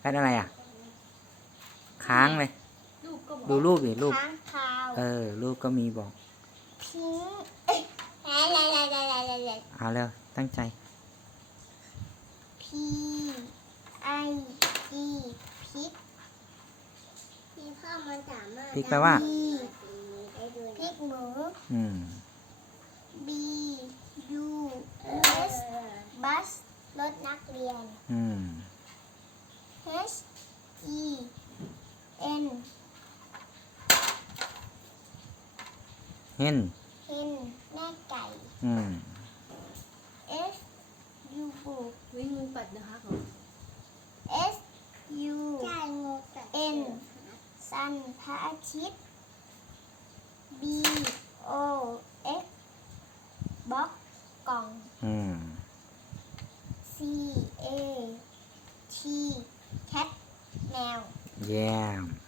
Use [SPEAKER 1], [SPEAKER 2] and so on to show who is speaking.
[SPEAKER 1] ดอะไรอ่ะค้างเลยดูรูปดิรูป
[SPEAKER 2] ค้างคาว
[SPEAKER 1] รูปก็มีบอก
[SPEAKER 2] พิงค์
[SPEAKER 1] เอาเร็วตั้งใจ
[SPEAKER 2] P I D พิกพี่พ่อมันสามารถ
[SPEAKER 1] พริกแปลว่า
[SPEAKER 2] พริกหมู B U S บัสรถนักเรียน H E N
[SPEAKER 1] เห็น
[SPEAKER 2] เห็นแม่ไก่ F U
[SPEAKER 3] วิ่งงูกัดนะคะของ
[SPEAKER 2] S U N สันพระอาทิตย์ B O X บล็อกกล่อง C A T แคทแมว
[SPEAKER 1] แย่